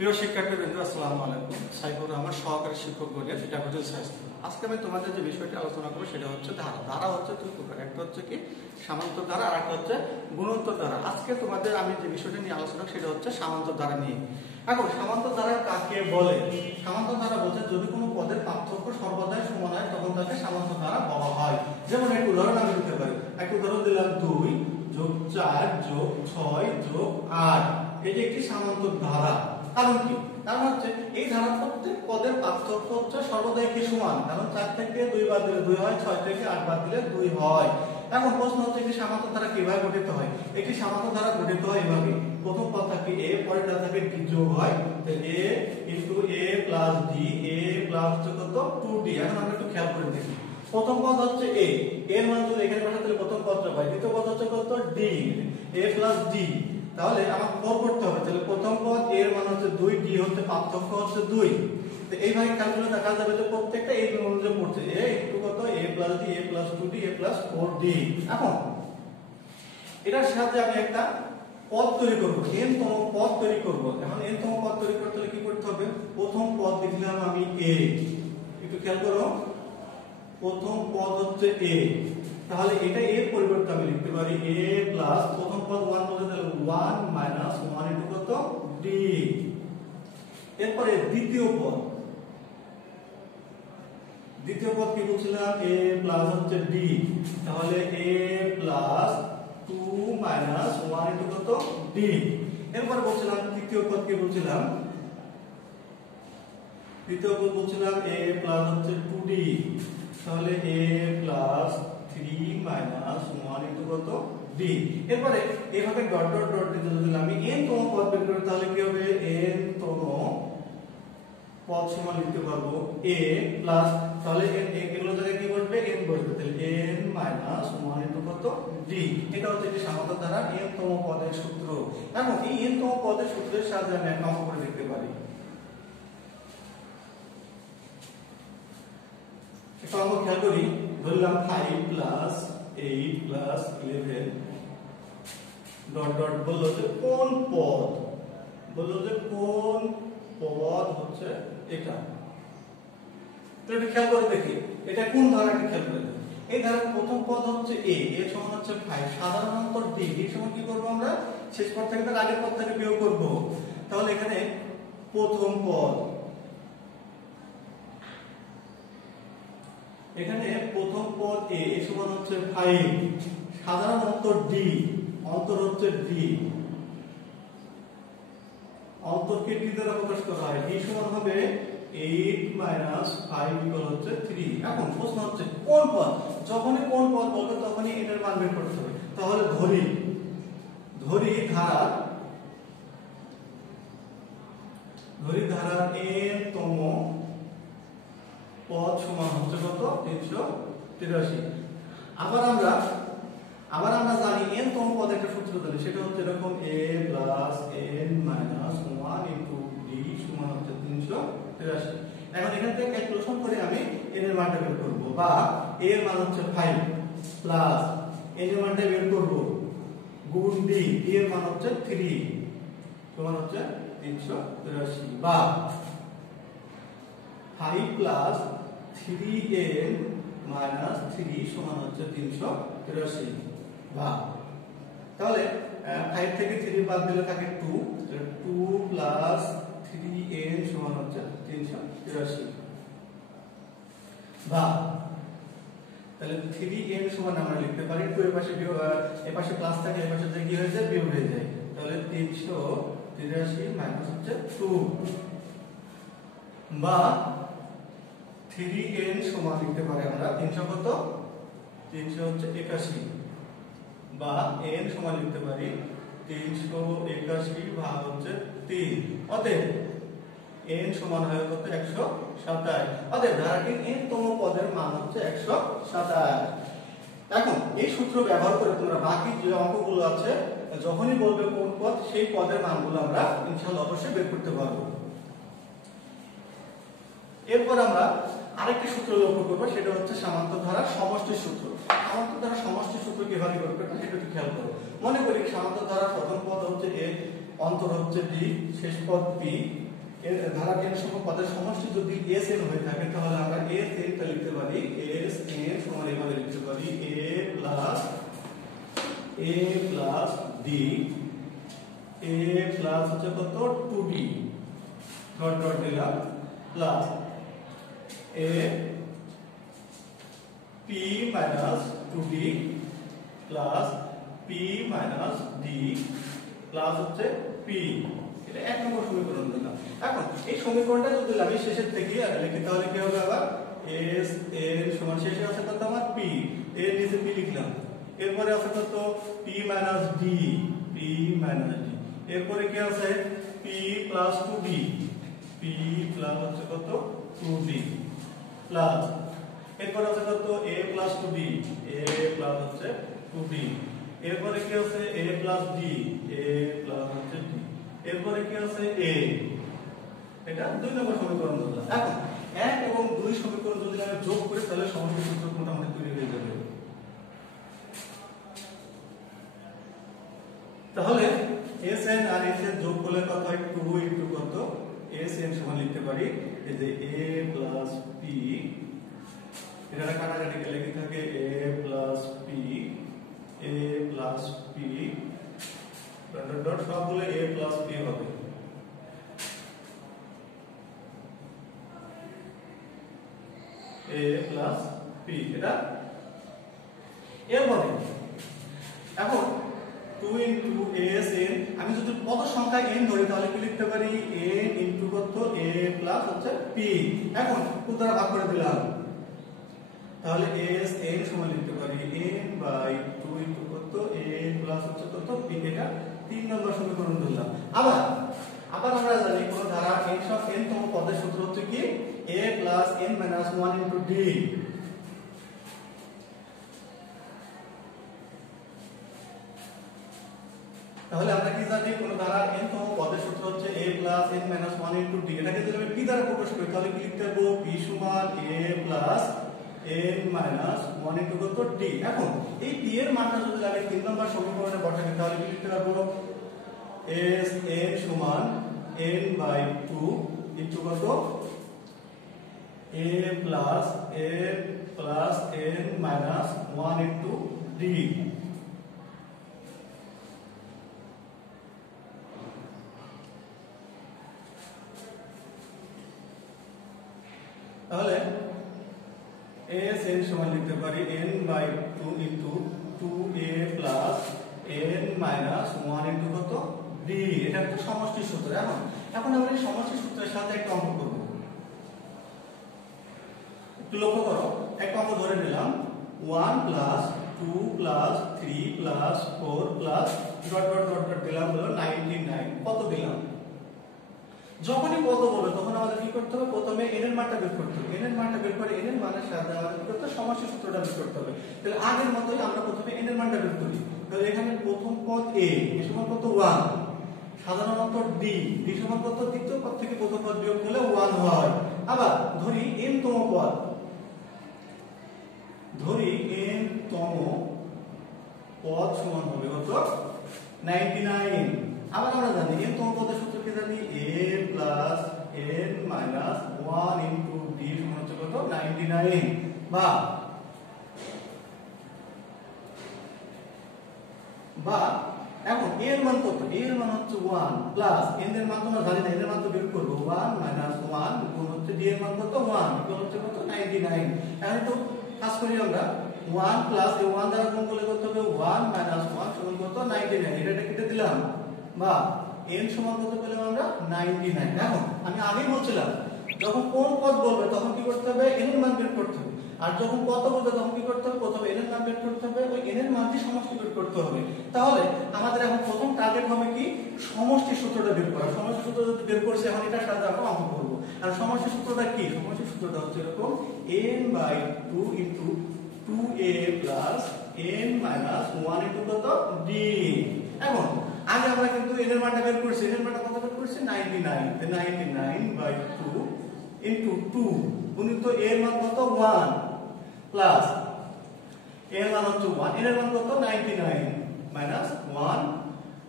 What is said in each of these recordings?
প্রিয় শিক্ষার্থীবৃন্দ, আসসালামু আলাইকুম। সাইফুর রহমান, সহকারী শিক্ষক বলে ক্যাপিটাল সায়েন্স। আজকে আমি তোমাদের যে বিষয়টি আলোচনা করবো সেটা হচ্ছে ধারা। ধারা হচ্ছে দুই প্রকার, একটা হচ্ছে কি সামান্তর ধারা আর একটা হচ্ছে গুণোত্তর ধারা। আজকে তোমাদের আমি যে বিষয়টি নিয়ে আলোচনা সেটা হচ্ছে সামান্তর ধারা নিয়ে। এখন সামান্তর ধারা কাকে বলে? সামান্তর ধারা বলতে যদি কোনো পদের পার্থক্য সর্বদাই সমান হয় তখন তাকে সামান্তর ধারা বলা হয়। যেমন এক উদাহরণ আমি দিতে পারি। এক উদাহরণ দিলাম 2 যোগ 4 যোগ 6 যোগ 8। এটি একটি সামান্তর ধারা। কারণ কি? কারণ হচ্ছে এই ধারা প্রত্যেক পদের পার্থক্য হচ্ছে সর্বদাই কি সমান। কারণ 4 থেকে 2 বাদ দিলে 2 হয়, 6 থেকে 8 বাদ দিলে 2 হয়। এখন প্রশ্ন হচ্ছে একটি সামান্তর ধারা কিভাবে গঠিত হয়? একটি সামান্তর ধারা গঠিত হয় এভাবে। প্রথম পদ থাকে a, পরেরটা থাকে d যোগ হয়। তো a * a + d, a + কত 2d। এখন আমরা একটু খেয়াল করে দেখি। প্রথম পদ হচ্ছে a, এর মান যদি এখানে বসাতে তাহলে প্রথম পদটা পাই। দ্বিতীয় পদ হচ্ছে কত d, a + d। তাহলে আমার পর করতে হবে। তাহলে প্রথম পদ এর মান হচ্ছে 2, d হচ্ছে পার্থক্য হচ্ছে 2। তো এইভাবে ক্যালকুলেট দেখা যাবে যে প্রত্যেকটা এই অনুযায়ী পড়ছে। a * কত a + d, a + 2d, a + 4d। এখন এটার সাথে আমি একটা পদ তৈরি করব, n তম পদ তৈরি করব। এখন n তম পদ তৈরি করতে হলে কি করতে হবে? প্রথম পদ লিখলাম আমি a। একটু খেয়াল করো, প্রথম পদ হচ্ছে a। তাহলে এটা এর পরিবর্তে আমি লিখতে পারি a প্লাস প্রথম পদ 1 বলতে তাহলে 1 মাইনাস 1 ইনটু কত d। এরপরে দ্বিতীয় পদ কি বলছিলাম? a প্লাস হচ্ছে d। তাহলে a প্লাস 2 মাইনাস 1 ইনটু কত d। এরপরে বলছিলাম তৃতীয় পদ কি বলছিলাম? তৃতীয় পদ বলছিলাম a প্লাস হচ্ছে 2d। তাহলে a প্লাস 3 মাইনাস 1 ইনটু কত d। এরপরে এইভাবে ডট ডট ডট দিতে যদি আমি n তম পদ বের করি তাহলে কি হবে? n তম পদ সমান লিখতে পারবো a প্লাস, তাহলে এগুলো জায়গায় কি বসবে? n বসবে। তাহলে n মাইনাস 1 ইনটু কত d। এটা হচ্ছে যে সামান্তর ধারা n তম পদের সূত্র। এখন এই n তম পদের সূত্রের সাহায্যে আমি একটা অঙ্ক করে লিখতে পারি। একটা অঙ্ক খেয়াল করি। ধরলাম 5 প্লাস 8 প্লাস 11 ডট ডট বললো যে কোন পদ, হচ্ছে এটা। তো এটা খেয়াল করে দেখি এটা কোন ধারাকে খেয়াল করে দেখি। এই ধারার প্রথম পদ হচ্ছে a, এর সমান হচ্ছে 5। সাধারণ অন্তর d, এর সমান কি করব আমরা? শেষ পদ থেকে তার আগের পদ থেকে বিয়োগ করব। তাহলে এখানে প্রথম পদ, a এর সমান হচ্ছে 5। সাধারণ অন্তর d, অন্তর হচ্ছে d। অন্তরকে d দ্বারা প্রকাশ করা হয়। d সমান হবে 8 মাইনাস 5 ইকুয়াল হচ্ছে 3। এখন প্রশ্ন হচ্ছে কোন পদ? যখনই কোন পদ বলবে তখনই n এর মান বের করতে হবে। তাহলে ধরি ধারার n তম পদ সমান হচ্ছে কত? 383। আবার আমরা জানি n তম পদের একটা সূত্র জানি, সেটা হচ্ছে এরকম a plus n minus 1 into d সমান হচ্ছে 383। এখন এখান থেকে ক্যালকুলেশন করে আমি n এর মানটা বের করব, বা a এর মান হচ্ছে 5 প্লাস n এর মানটা বের করব গুণ d, d এর মান হচ্ছে 3 সমান হচ্ছে 383, বা 5 প্লাস 3n মাইনাস 3 সমান হচ্ছে 383, বা তাহলে 5 থেকে 3 বাদ দিলে থাকে 2, 2 প্লাস 3n সমান হচ্ছে 383, বা তাহলে 3n সমান আমরা লিখতে পারি 2 এর পাশে প্লাস থাকে, এর পাশে কি হয়ে যায়? বিয়োগ হয়ে যায়। তাহলে 383 মাইনাস হচ্ছে 2, বা 3n সমান লিখতে পারি আমরা 300 কত? 300 হচ্ছে 81, বা n সমান লিখতে পারি 381 ভাগ হচ্ছে 3। অতএব n সমান হয় কত? 127। অতএব ধারাটির n তম পদের মান হচ্ছে 127। এখন এই সূত্র ব্যবহার করে তোমরা বাকি যে অঙ্কগুলো আছে যখনই বলবে কোন পদ, সেই পদের মানগুলো আমরা ইনশাআল্লাহ অবশ্যই বের করতে পারবো। এরপর আমরা আরেকটি সূত্র লক্ষ্য করব, সেটা হচ্ছে সামান্তর ধারার সমষ্টি সূত্র। সামান্তর ধারার সমষ্টি সূত্র কিভাবে বের করতে হয় সেটা একটু খেয়াল করো। মনে করি সামান্তর ধারার প্রথম পদ হচ্ছে a, অন্তর হচ্ছে d, শেষ পদ p, ধারা n সংখ্যক পদের সমষ্টি যদি Sn হয়ে থাকে তাহলে আমরা Sn টা লিখতে পারি Sn সমান এভাবে লিখতে পারি a plus d a plus হচ্ছে কত 2d ডট ডট দিলাম plus a p minus 2d plus p minus d plus হচ্ছে p। এটা এক নম্বর সমীকরণ দিলাম। এখন এই সমীকরণটা যদি আমি শেষের থেকে লিখি তাহলে কি হবে আবার s n সমান শেষে আছে কত আমার p এর নিচে p লিখলাম, এরপরে আছে কত p minus d এরপরে কি আছে p plus 2d p plus হচ্ছে কত 2d প্লাস এরপরে আছে কত a plus 2d a plus হচ্ছে 2d এরপরে কি আছে a plus d a plus হচ্ছে d এরপরে কি আছে a। এটা দুই নম্বর সমীকরণ ধরলাম। এখন 1 এবং 2 সমীকরণ যদি আমি যোগ করি তাহলে সমষ্টি সূত্র মোটামুটি তৈরি হয়ে যাবে। তাহলে Sn আর Sn যোগ করলে কত হয় 2 ইনটু কত Sn সমান লিখতে পারি এই যে a plus p, এটা কাটাকাটি গেলে কি থাকে a plus p dot dot সবগুলো a plus p হবে। a plus p এটা এরপরে এখন 2 ইনটু Sn আমি যদি পদ সংখ্যা n ধরি তাহলে কি লিখতে পারি n ইনটু কত a প্লাস হচ্ছে p। এখন দ্বারা ভাগ করে দিলাম তাহলে Sn সমান লিখতে পারি n বাই 2 ইনটু কত a প্লাস হচ্ছে কত p। এটা 3 নম্বর সমীকরণ ধরলাম। আবার আমরা জানি কোন ধারা n সব n তম পদের সূত্র হচ্ছে কি a plus n minus 1 into d। তাহলে আমরা কি জানি কোন ধারা n তম পদের সূত্র হচ্ছে a plus n minus 1 into d। এটাকে যদি আমি p দ্বারা প্রকাশ করি তাহলে কি লিখতে পারবো p সমান a plus n minus 1 into কত d। এখন এই p এর মানটা যদি আমি 3 নম্বর সমীকরণে বসাই তাহলে কি লিখতে পারবো s n সমান n বাই 2 ইনটু কত a plus n minus 1 into d। তাহলে Sn সমান লিখতে পারি n by 2 into 2a plus n minus 1 into কত d। এটা একটা সমষ্টি সূত্র। এখন আমরা এই সমষ্টি সূত্রের সাথে একটা অঙ্ক করব। একটু লক্ষ্য করো, একটা অঙ্ক ধরে নিলাম 1 plus 2 plus 3 plus 4 plus dot dot dot dot দিলাম হলো 99। কত দিলাম? যখনই কত বলবে তখন আমাদের কি করতে হবে প্রথমে n এর মানটা বের করতে হবে। n এর মানটা বের করে n এর মানের সাথে আমাদের কি করতে হবে সমষ্টি সূত্রটা বের করতে হবে। তাহলে আগের মতই আমরা প্রথমে n এর মানটা বের করি। তাহলে এখানে প্রথম পদ a সমান কত 1, সাধারণত d সমান কত দ্বিতীয় পদ থেকে প্রথম পদ বিয়োগ করলে 1 হয়। আবার ধরি n তম পদ, n তম পদ সমান হবে কত 99। আবার আমরা জানি n তম পদের সূত্র কি জানি a plus n minus 1 into d সমান হচ্ছে কত 99। বা এখন a এর মান কত? a এর মান হচ্ছে 1 প্লাস n এর মান তোমরা জানি না, n এর মান তো বের করব 1 মাইনাস 1 গুণ হচ্ছে d এর মান কত 1 গুণ হচ্ছে কত 99। এখন তো কাজ করি আমরা 1 প্লাস এই 1 দ্বারা গুণ করলে কত হবে 1 মাইনাস 1 সমান কত 99। এটা কেটে দিলাম বা n সমান কত পেলাম আমরা 99। এখন আমি আগেই বলছিলাম যখন কোন পদ বলবে তখন কি করতে হবে n এর মান বের করতে হবে, আর যখন কত বলবে তখন কি করতে হবে প্রথমে n এর মান বের করতে হবে, ওই n এর মান দিয়ে সমষ্টি বের করতে হবে। তাহলে আমাদের এখন প্রথম টার্গেট হবে কি সমষ্টি সূত্রটা বের করা। সমষ্টি সূত্র যদি বের করছি এখন এটার সাথে আমরা অঙ্ক করব। আর সমষ্টি সূত্রটা কি? সমষ্টি সূত্রটা হচ্ছে এরকম n by 2 into 2a plus n minus 1 into কত d। এখন আগে আমরা কিন্তু n এর মানটা বের করছি, n এর মানটা কত বের করছি 99। 99 বাই 2 ইনটু 2 গুণিত a এর মান কত 1 প্লাস a এর মান হচ্ছে 1, n এর মান কত 99 মাইনাস 1,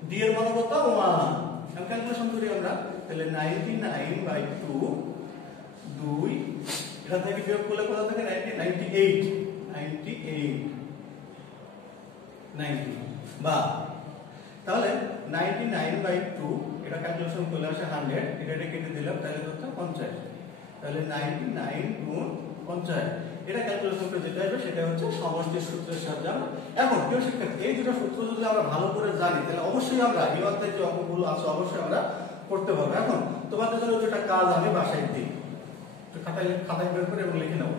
d এর মান কত 1। এখন ক্যালকুলেশন করি আমরা তাহলে 99/2 2 এটা থেকে বিয়োগ করলে কত থাকে 98 90 বা তাহলে 99/2 এটা ক্যালকুলেশন করলে আসে 100 এটা কেটে দিলাম তাহলে কত 50 তাহলে 99 গুণ 50 এটা ক্যালকুলেশন করে যেটা হবে সেটা হচ্ছে সমষ্টির সূত্রের সাহায্যে আমরা এখন প্রিয় শিক্ষার্থী এই দুটো সূত্র যদি আমরা ভালো করে জানি তাহলে অবশ্যই আমরা এই অধ্যায়ে যে অঙ্কগুলো আছে অবশ্যই আমরা করতে পারবো এখন তোমাদের জন্য যেটা কাজ আমি বাসায় দিই তো খাতায় বের করে এবং লিখে নাও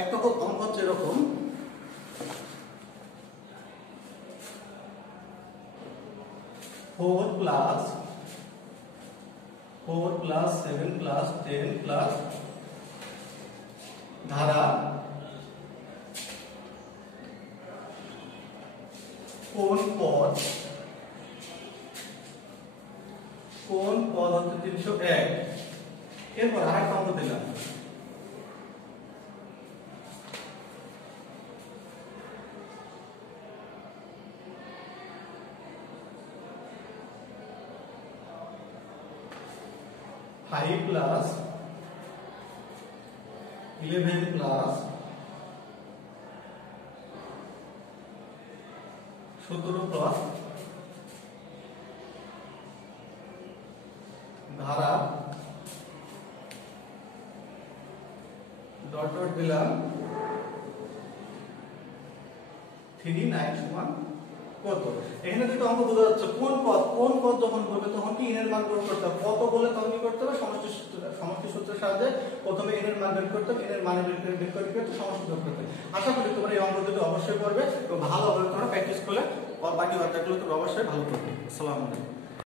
একটা অঙ্ক হচ্ছে এরকম 4 plus 7 plus 10 plus ধারা কোন পদ হচ্ছে 301 এরপর আরেকটা অঙ্ক দিলাম फाइव प्लस 11 प्लस 17 प्लस धारा डॉट डॉट दिलाम 39 समान কত এখানে যেটা অঙ্ক বোঝা যাচ্ছে কোন পদ যখন বলবে তখন কি n এর মান বের করতে হবে কত বলে তখন কি করতে হবে সমষ্টি সূত্রের সাহায্যে প্রথমে n এর মান বের করতে হবে n এর মান বের করে সমষ্টি বের করতে হবে আশা করি তোমরা এই অঙ্ক দুটো অবশ্যই করবে এবং ভালোভাবে তোমরা প্র্যাকটিস করলে বাকি অধ্যায়গুলো তোমরা অবশ্যই ভালো করবে আসসালামু আলাইকুম